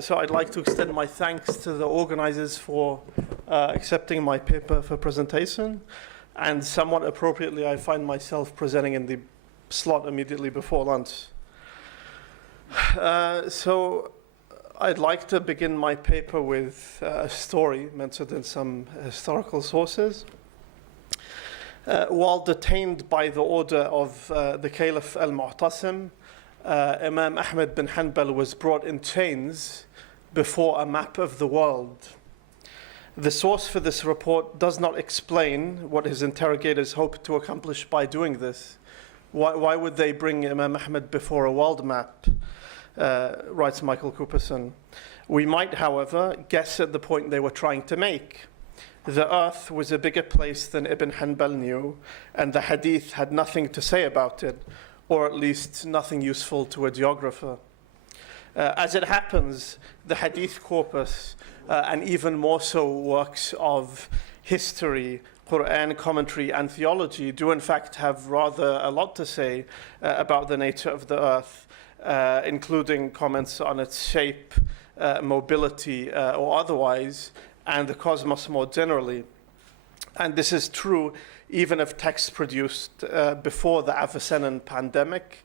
So I'd like to extend my thanks to the organizers for accepting my paper for presentation. And somewhat appropriately, I find myself presenting in the slot immediately before lunch. So I'd like to begin my paper with a story mentioned in some historical sources. While detained by the order of the Caliph al-Mu'tasim, Imam Ahmed bin Hanbal was brought in chains before a map of the world. The source for this report does not explain what his interrogators hoped to accomplish by doing this. Why would they bring Imam Ahmed before a world map? Writes Michael Cooperson. We might, however, guess at the point they were trying to make. The earth was a bigger place than Ibn Hanbal knew, and the hadith had nothing to say about it, or at least nothing useful to a geographer. As it happens, the hadith corpus, and even more so works of history, Quran commentary, and theology, do in fact have rather a lot to say about the nature of the earth, including comments on its shape, mobility, or otherwise, and the cosmos more generally. And this is true even of texts produced before the Avicennan pandemic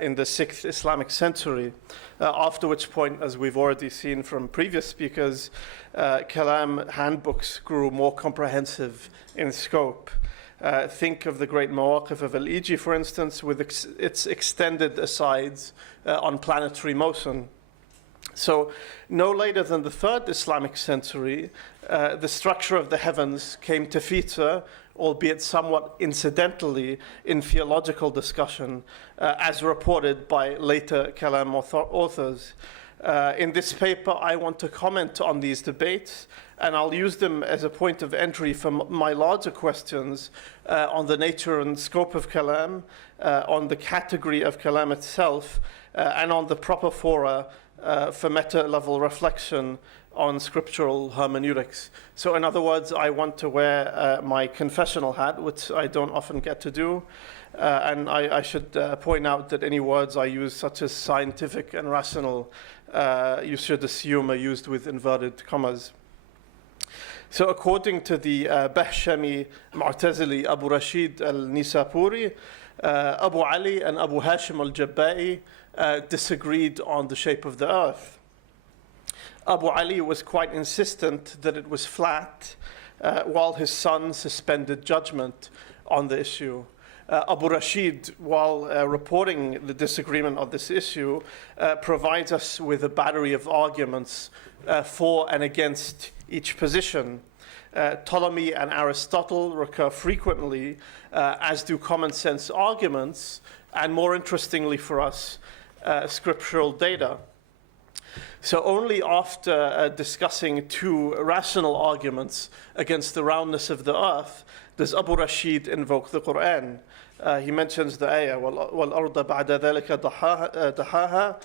in the 6th Islamic century, after which point, as we've already seen from previous speakers, Kalam handbooks grew more comprehensive in scope. Think of the great Mawaqif of Al-Iji, for instance, with its extended asides on planetary motion. So no later than the 3rd Islamic century, the structure of the heavens came to feature, albeit somewhat incidentally, in theological discussion, as reported by later Kalam authors. In this paper, I want to comment on these debates, and I'll use them as a point of entry for my larger questions on the nature and scope of Kalam, on the category of Kalam itself, and on the proper fora for meta-level reflection on scriptural hermeneutics. So in other words, I want to wear my confessional hat, which I don't often get to do, and I should point out that any words I use, such as scientific and rational, you should assume are used with inverted commas. So according to the Bahshami Mu'tazili Abu Rashid al-Nisapuri, Abu Ali and Abu Hashim al-Jabba'i disagreed on the shape of the earth. Abu Ali was quite insistent that it was flat, while his son suspended judgment on the issue. Abu Rashid, while reporting the disagreement on this issue, provides us with a battery of arguments for and against each position. Ptolemy and Aristotle recur frequently, as do common sense arguments, and more interestingly for us, scriptural data. So only after discussing two rational arguments against the roundness of the earth does Abu Rashid invoke the Quran. He mentions the ayah, وَالْأَرْضَ بَعْدَ ذَلِكَ دَحَاهَا,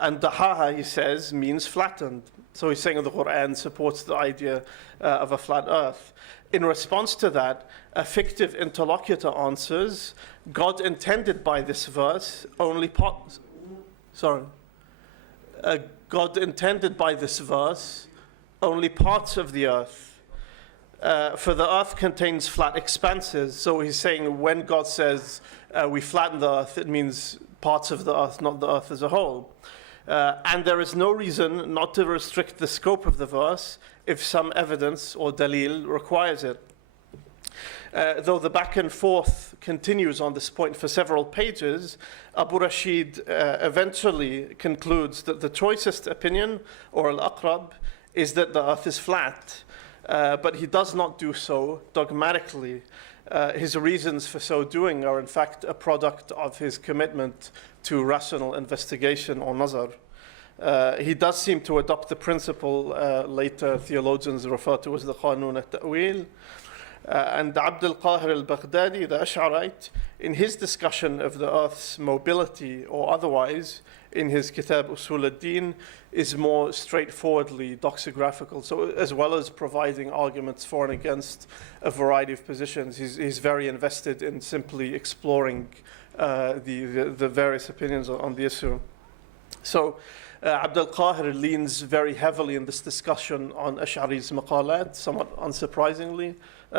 and dahaha, he says, means flattened. So he's saying the Quran supports the idea of a flat earth. In response to that, a fictive interlocutor answers, God intended by this verse only God intended by this verse only parts of the earth. For the earth contains flat expanses. So he's saying when God says we flatten the earth, it means parts of the earth, not the earth as a whole. And there is no reason not to restrict the scope of the verse if some evidence or dalil requires it. Though the back and forth continues on this point for several pages, Abu Rashid eventually concludes that the choicest opinion, or al-aqrab, is that the earth is flat. But he does not do so dogmatically. His reasons for so doing are in fact a product of his commitment to rational investigation or nazar. He does seem to adopt the principle later theologians refer to as the Qanun al-Ta'wil. And Abd al-Qahir al-Baghdadi, the Ash'arite, in his discussion of the earth's mobility or otherwise, in his Kitab Usul al-Din, is more straightforwardly doxographical. So as well as providing arguments for and against a variety of positions, he's very invested in simply exploring the various opinions on the issue. So Abd al-Qahir leans very heavily in this discussion on Ash'ari's maqalat, somewhat unsurprisingly,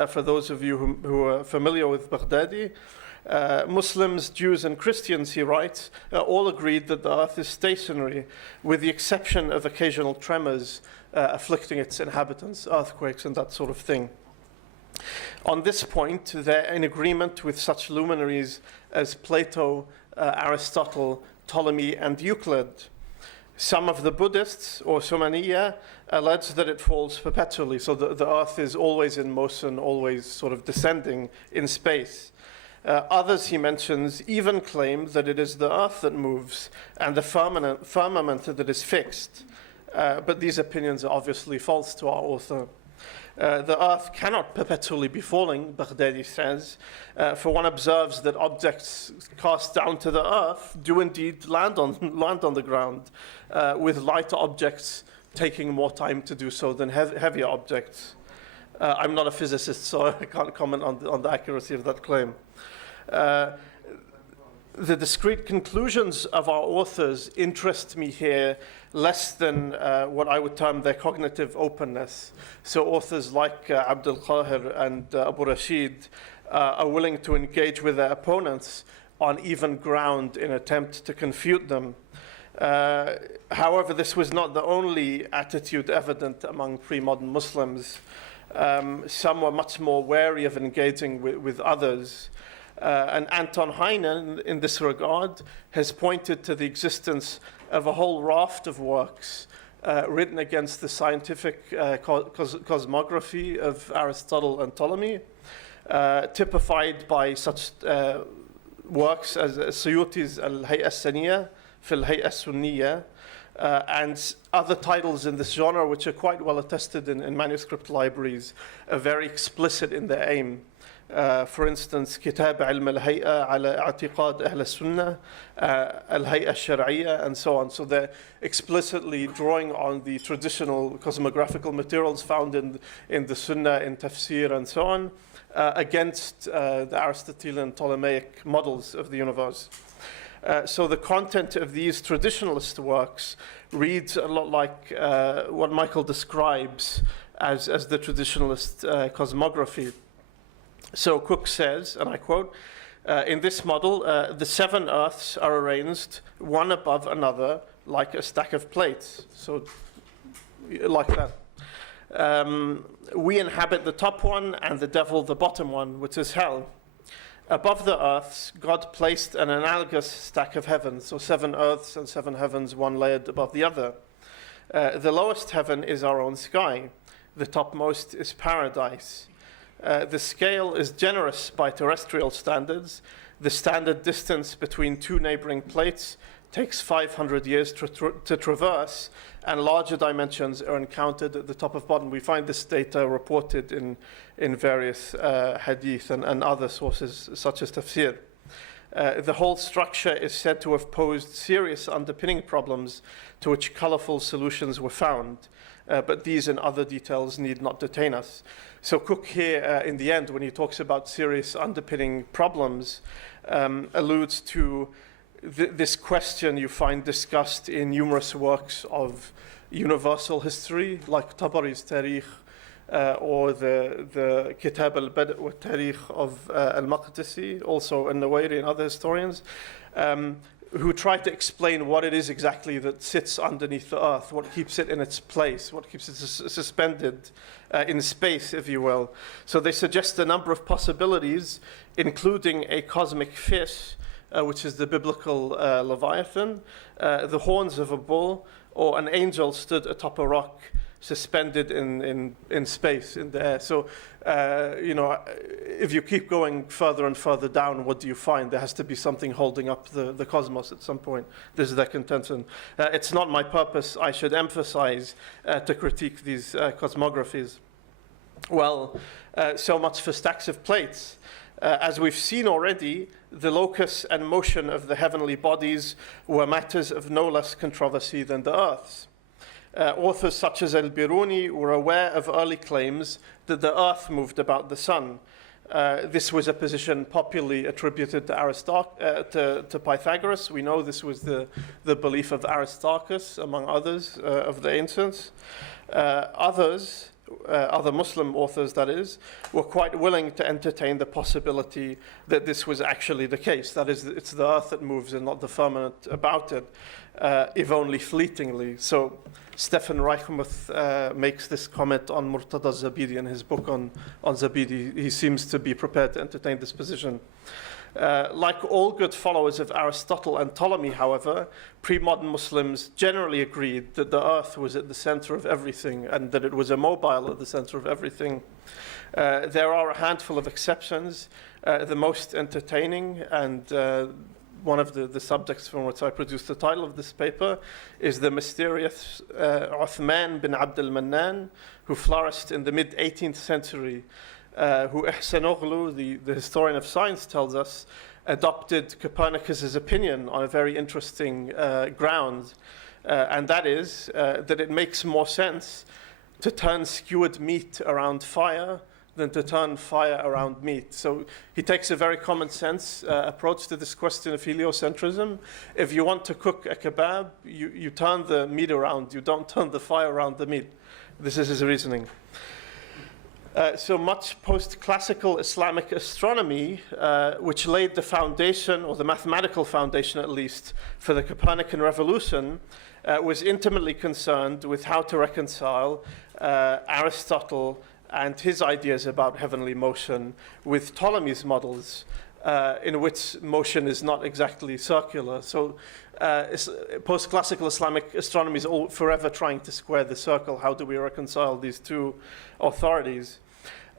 for those of you who are familiar with Baghdadi. Muslims, Jews, and Christians, he writes, all agreed that the earth is stationary, with the exception of occasional tremors afflicting its inhabitants, earthquakes and that sort of thing. On this point, they're in agreement with such luminaries as Plato, Aristotle, Ptolemy, and Euclid. Some of the Buddhists, or Sumaniya, allege that it falls perpetually, so the earth is always in motion, always sort of descending in space. Others, he mentions, even claim that it is the earth that moves and the firmament that is fixed. But these opinions are obviously false to our author. The earth cannot perpetually be falling, Baghdadi says, for one observes that objects cast down to the earth do indeed land on the ground, with lighter objects taking more time to do so than heavier objects. I'm not a physicist, so I can't comment on the accuracy of that claim. The discrete conclusions of our authors interest me here less than what I would term their cognitive openness. So authors like Abd al-Qahir and Abu Rashid are willing to engage with their opponents on even ground in attempt to confute them. However, this was not the only attitude evident among pre-modern Muslims. Some were much more wary of engaging with others. And Anton Heine, in this regard, has pointed to the existence of a whole raft of works written against the scientific cosmography of Aristotle and Ptolemy, typified by such works as Suyuti's Al-Hay'a As-Saniyya, Fil Hay'a As-Sunniyya, and other titles in this genre, which are quite well attested in manuscript libraries, are very explicit in their aim. For instance, Kitab Ilm al-Hay'a ala i'tiqad Ahl al-Sunnah, al-Hay'a al-Shar'iyya, and so on. So they're explicitly drawing on the traditional cosmographical materials found in the Sunnah, in Tafsir, and so on, against the Aristotelian Ptolemaic models of the universe. So the content of these traditionalist works reads a lot like what Michael describes as the traditionalist cosmography. So Cook says, and I quote, in this model, the 7 earths are arranged one above another like a stack of plates. So like that. We inhabit the top one and the devil the bottom one, which is hell. Above the earths, God placed an analogous stack of heavens, so 7 earths and 7 heavens, one layered above the other. The lowest heaven is our own sky. The topmost is paradise. The scale is generous by terrestrial standards. The standard distance between 2 neighboring plates takes 500 years to traverse, and larger dimensions are encountered at the top of bottom. We find this data reported in various hadith and other sources, such as tafsir. The whole structure is said to have posed serious underpinning problems to which colorful solutions were found. But these and other details need not detain us. So Cook here, in the end, when he talks about serious underpinning problems, alludes to this question you find discussed in numerous works of universal history, like Tabari's Tarikh, or the Kitab al-Bad' wa Tarikh of al-Maqdisi, also An-Nawairi and other historians, who try to explain what it is exactly that sits underneath the earth, what keeps it in its place, what keeps it suspended in space, if you will. So they suggest a number of possibilities, including a cosmic fish, which is the biblical Leviathan, the horns of a bull, or an angel stood atop a rock suspended in space, in the air. So, if you keep going further and further down, what do you find? There has to be something holding up the cosmos at some point. This is their contention. It's not my purpose, I should emphasize, to critique these cosmographies. Well, so much for stacks of plates. As we've seen already, the locus and motion of the heavenly bodies were matters of no less controversy than the earth's. Authors such as Al-Biruni were aware of early claims that the earth moved about the sun. This was a position popularly attributed to Pythagoras. We know this was the belief of Aristarchus, among others, of the ancients. Other Muslim authors, that is, were quite willing to entertain the possibility that this was actually the case. That is, it's the earth that moves and not the firmament about it, if only fleetingly. So Stefan Reichmuth makes this comment on Murtada Zabidi in his book on Zabidi. He seems to be prepared to entertain this position. Like all good followers of Aristotle and Ptolemy, however, pre-modern Muslims generally agreed that the earth was at the center of everything and that it was immobile at the center of everything. There are a handful of exceptions. The most entertaining and one of the subjects from which I produced the title of this paper is the mysterious Uthman bin Abd al-Mannan, who flourished in the mid-18th century, who Ihsanoglu, the historian of science, tells us, adopted Copernicus's opinion on a very interesting ground, and that is that it makes more sense to turn skewered meat around fire than to turn fire around meat. So he takes a very common sense approach to this question of heliocentrism. If you want to cook a kebab, you turn the meat around, you don't turn the fire around the meat. This is his reasoning. So much post-classical Islamic astronomy, which laid the foundation, or the mathematical foundation at least, for the Copernican revolution, was intimately concerned with how to reconcile Aristotle and his ideas about heavenly motion with Ptolemy's models, in which motion is not exactly circular. So post-classical Islamic astronomy is forever trying to square the circle. How do we reconcile these two authorities?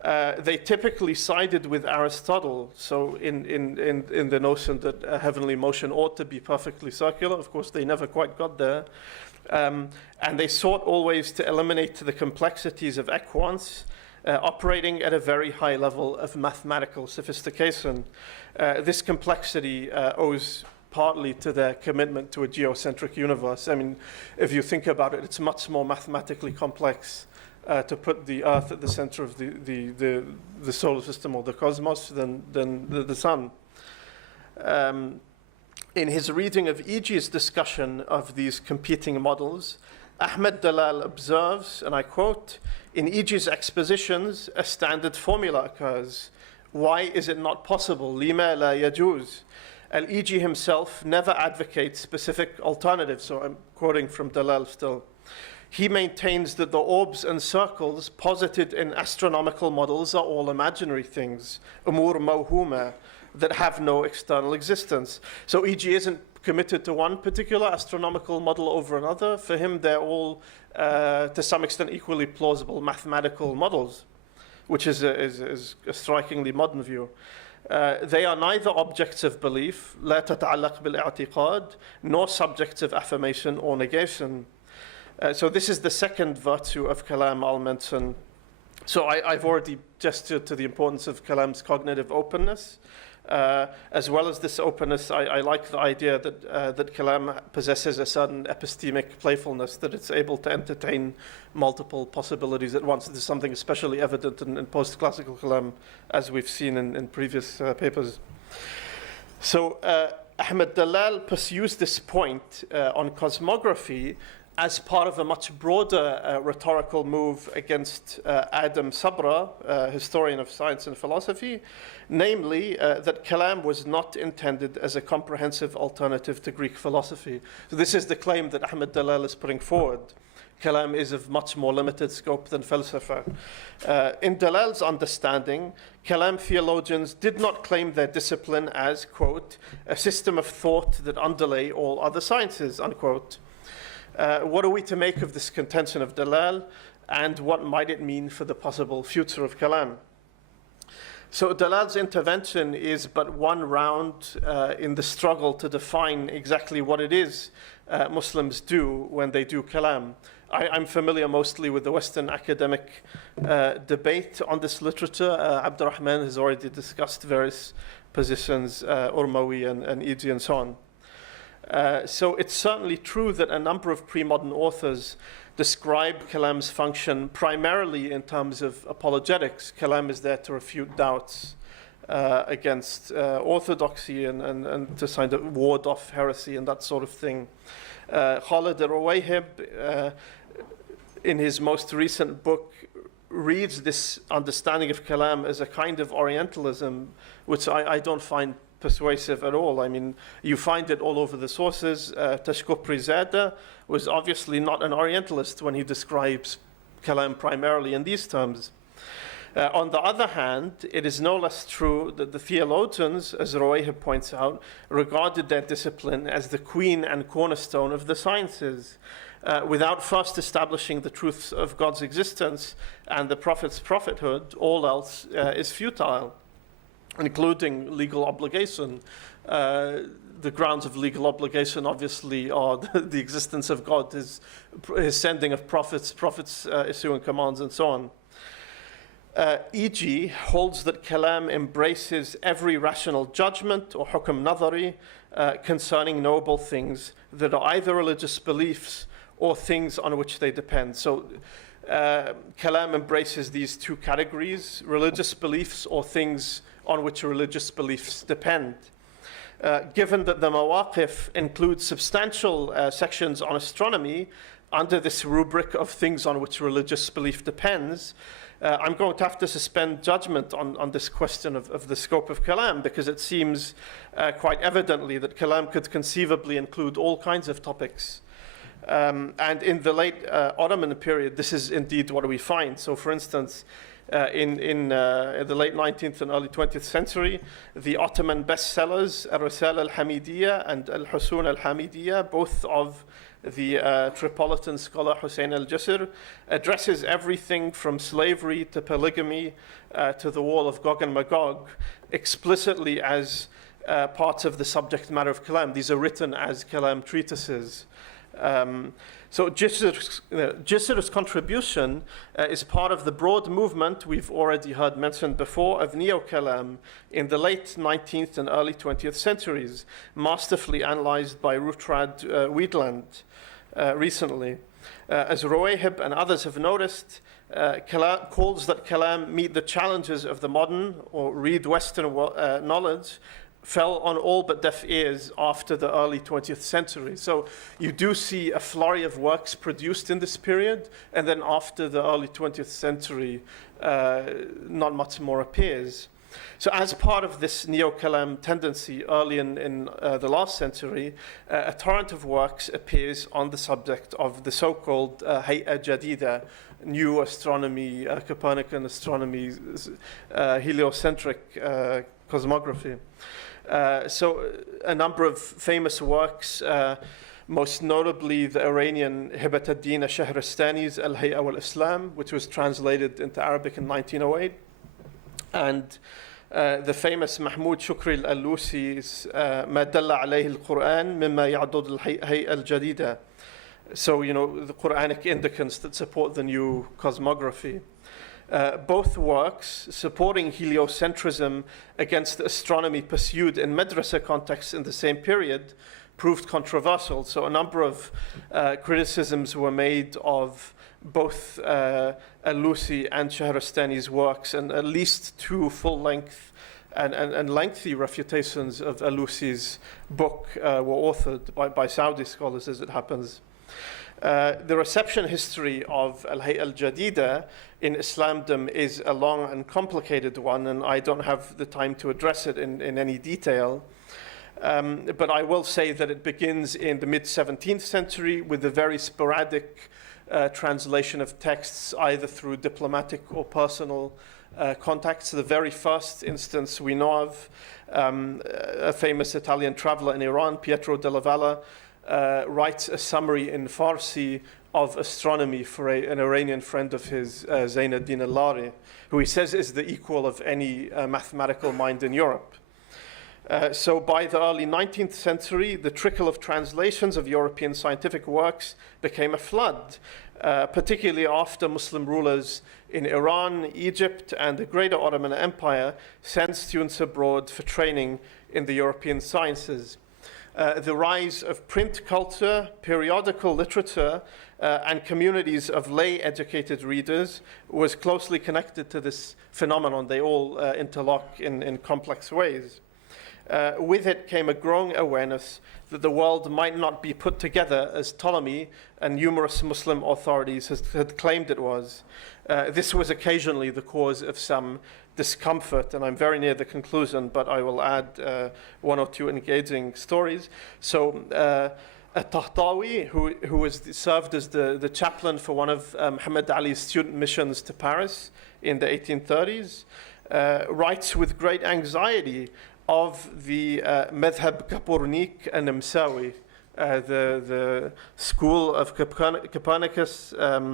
They typically sided with Aristotle, so in the notion that heavenly motion ought to be perfectly circular. Of course, they never quite got there. And they sought always to eliminate the complexities of equants, operating at a very high level of mathematical sophistication. This complexity owes partly to their commitment to a geocentric universe. I mean, if you think about it, it's much more mathematically complex to put the Earth at the center of the solar system or the cosmos than the sun. In his reading of E.G.'s discussion of these competing models, Ahmed Dalal observes, and I quote, "In E.G.'s expositions, a standard formula occurs. Why is it not possible? Lima la yajuz." Al-E.G. himself never advocates specific alternatives, so I'm quoting from Dalal still. He maintains that the orbs and circles posited in astronomical models are all imaginary things, umur mawhuma, that have no external existence. So E.G. isn't committed to one particular astronomical model over another. For him, they're all, to some extent, equally plausible mathematical models, which is a strikingly modern view. They are neither objects of belief, لا تتعلق بالاعتقاد, nor subjects of affirmation or negation. So this is the second virtue of Kalam I'll mention. So I've already gestured to the importance of Kalam's cognitive openness. As well as this openness, I like the idea that Kalam possesses a certain epistemic playfulness, that it's able to entertain multiple possibilities at once. This is something especially evident in post-classical Kalam, as we've seen in previous papers. So Ahmed Dalal pursues this point on cosmography as part of a much broader rhetorical move against Adam Sabra, historian of science and philosophy, namely that Kalam was not intended as a comprehensive alternative to Greek philosophy. So this is the claim that Ahmed Dalal is putting forward. Kalam is of much more limited scope than Falsafa. In Dalal's understanding, Kalam theologians did not claim their discipline as, quote, a system of thought that underlay all other sciences, unquote. What are we to make of this contention of Dalal, and what might it mean for the possible future of Kalam? So Dalal's intervention is but one round in the struggle to define exactly what it is Muslims do when they do Kalam. I'm familiar mostly with the Western academic debate on this literature. Abdurrahman has already discussed various positions, Urmawi and E.G. and so on. So it's certainly true that a number of pre-modern authors describe Kalam's function primarily in terms of apologetics. Kalam is there to refute doubts against orthodoxy and to kind of ward off heresy and that sort of thing. Khalid al-Ruwayhib, in his most recent book, reads this understanding of Kalam as a kind of Orientalism, which I don't find persuasive at all. I mean, you find it all over the sources. Tashkupri Zada was obviously not an Orientalist when he describes Kalam primarily in these terms. On the other hand, it is no less true that the theologians, as Ruwayhib points out, regarded their discipline as the queen and cornerstone of the sciences. Without first establishing the truths of God's existence and the Prophet's prophethood, all else is futile, including legal obligation. The grounds of legal obligation, obviously, are the existence of God, his sending of prophets issuing commands, and so on. E.g. holds that Kalam embraces every rational judgment or hukm nadari concerning knowable things that are either religious beliefs or things on which they depend. So Kalam embraces these two categories, religious beliefs or things on which religious beliefs depend. Given that the mawaqif includes substantial sections on astronomy under this rubric of things on which religious belief depends, I'm going to have to suspend judgment on this question of the scope of Kalam, because it seems quite evidently that Kalam could conceivably include all kinds of topics. And in the late Ottoman period, this is indeed what we find. So for instance, in the late 19th and early 20th century, the Ottoman bestsellers, Al-Risala al-Hamidiyya and Al-Husun al-Hamidiyya, both of the Tripolitan scholar Hussein al-Jasir, addresses everything from slavery to polygamy to the war of Gog and Magog explicitly as parts of the subject matter of Kalam. These are written as Kalam treatises. So Jasir's contribution is part of the broad movement we've already heard mentioned before of Neo-Kalam in the late 19th and early 20th centuries, masterfully analyzed by Rutrad Wiedland recently. As Ruwayhib and others have noticed, calls that Kalam meet the challenges of the modern or read Western knowledge fell on all but deaf ears after the early 20th century. So you do see a flurry of works produced in this period, and then after the early 20th century, not much more appears. So as part of this Neo-Kalam tendency early in the last century, a torrent of works appears on the subject of the so-called Hay'a Jadida, new astronomy, Copernican astronomy, heliocentric cosmography. So a number of famous works, most notably the Iranian Hibat ad-Din Shahrastani's Al-Hay'a wal-Islam, which was translated into Arabic in 1908, and the famous Mahmoud Shukri al-Alusi's ما دل عليه القرآن مما يعضد الهيئة الجديدة. So, you know, the Quranic indicants that support the new cosmography. Both works supporting heliocentrism against astronomy pursued in madrasa contexts in the same period proved controversial. So a number of criticisms were made of both Al-Lusi and Shahrastani's works, and at least two full-length and lengthy refutations of Al-Lusi's book were authored by Saudi scholars, as it happens. The reception history of Al-Hay'a al-Jadida in Islamdom is a long and complicated one, and I don't have the time to address it in any detail. But I will say that it begins in the mid-17th century with a very sporadic translation of texts, either through diplomatic or personal contacts. The very first instance we know of, a famous Italian traveler in Iran, Pietro della Valle, writes a summary in Farsi of astronomy for an Iranian friend of his, Zain ad-Din al-Lari, who he says is the equal of any mathematical mind in Europe. So by the early 19th century, the trickle of translations of European scientific works became a flood, particularly after Muslim rulers in Iran, Egypt, and the Greater Ottoman Empire sent students abroad for training in the European sciences. the rise of print culture, periodical literature, and communities of lay-educated readers was closely connected to this phenomenon. They all interlock in complex ways. With it came a growing awareness that the world might not be put together as Ptolemy and numerous Muslim authorities had claimed it was. This was occasionally the cause of some discomfort, and I'm very near the conclusion, but I will add one or two engaging stories. So At-Tahtawi, who served as the chaplain for one of Muhammad Ali's student missions to Paris in the 1830s, writes with great anxiety of the Madhab Copernic and Msawi, the school of Copernicus, the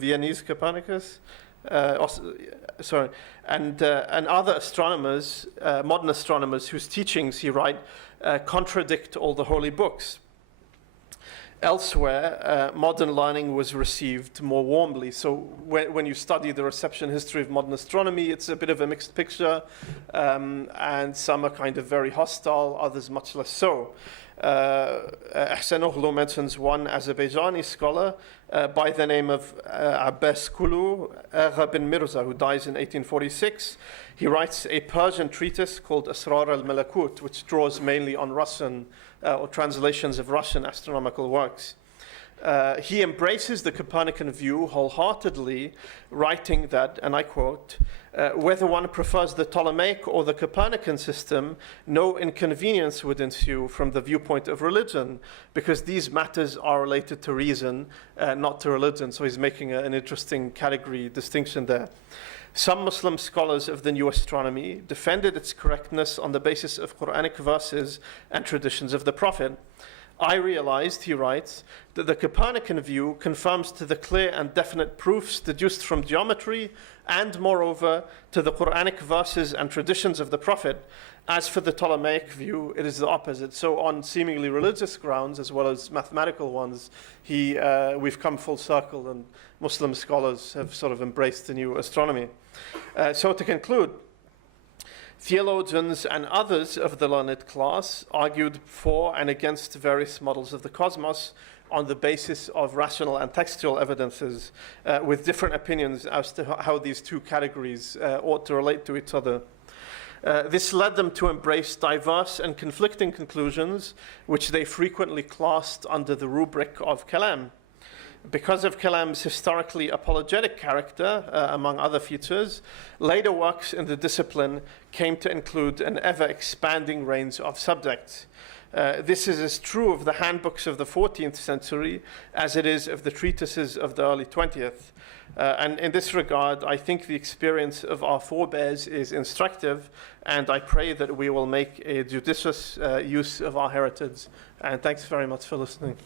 Viennese Copernicus, and other astronomers, modern astronomers, whose teachings, he writes, contradict all the holy books. Elsewhere, modern learning was received more warmly. So when you study the reception history of modern astronomy, it's a bit of a mixed picture, and some are kind of very hostile, others much less so. Ahsan Oghlu mentions one Azerbaijani scholar by the name of Abbas Kulu Agha bin Mirza, who dies in 1846. He writes a Persian treatise called Asrar al-Malakut, which draws mainly on Russian or translations of Russian astronomical works. He embraces the Copernican view wholeheartedly, writing that, and I quote, whether one prefers the Ptolemaic or the Copernican system, no inconvenience would ensue from the viewpoint of religion, because these matters are related to reason, not to religion. So he's making an interesting category distinction there. Some Muslim scholars of the new astronomy defended its correctness on the basis of Quranic verses and traditions of the Prophet. I realized, he writes, that the Copernican view confirms to the clear and definite proofs deduced from geometry and, moreover, to the Quranic verses and traditions of the Prophet. As for the Ptolemaic view, it is the opposite. So on seemingly religious grounds as well as mathematical ones, we've come full circle, and Muslim scholars have sort of embraced the new astronomy. So to conclude, theologians and others of the learned class argued for and against various models of the cosmos on the basis of rational and textual evidences, with different opinions as to how these two categories ought to relate to each other. This led them to embrace diverse and conflicting conclusions, which they frequently classed under the rubric of Kalam. Because of Kalam's historically apologetic character, among other features, later works in the discipline came to include an ever-expanding range of subjects. This is as true of the handbooks of the 14th century as it is of the treatises of the early 20th. And in this regard, I think the experience of our forebears is instructive, and I pray that we will make a judicious use of our heritage. And thanks very much for listening.